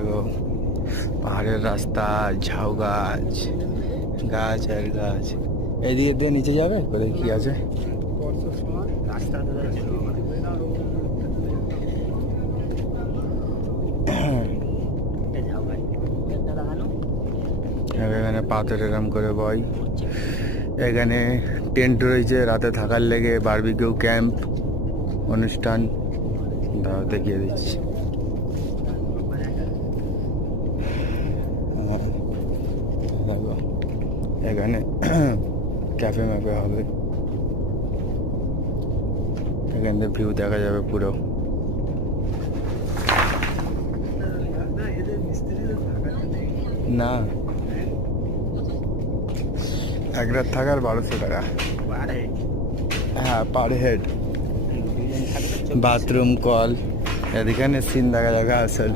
দেখো পাহাড়ের রাস্তা, ঝাউ গাছ, গাছ আর গাছ। এইদিকে দিয়ে নিচে যাবে, কোথায় কি আছে? এখানে পাথর এরম করে বয়। এখানে টেন্ট রয়েছে রাতে থাকার লেগে, বারবিকিউ ক্যাম্প অনুষ্ঠান। দাও দেখিয়ে দিচ্ছি। দেখো এখানে ক্যাফে ম্যাফে হবে, এখান থেকে ভিউ দেখা যাবে পুরো। না, এক রাত থাকার 1200 টাকা। হ্যাঁ, পার হেড। বাথরুম, কল, এখানে সিন দেখা যাবে আসল।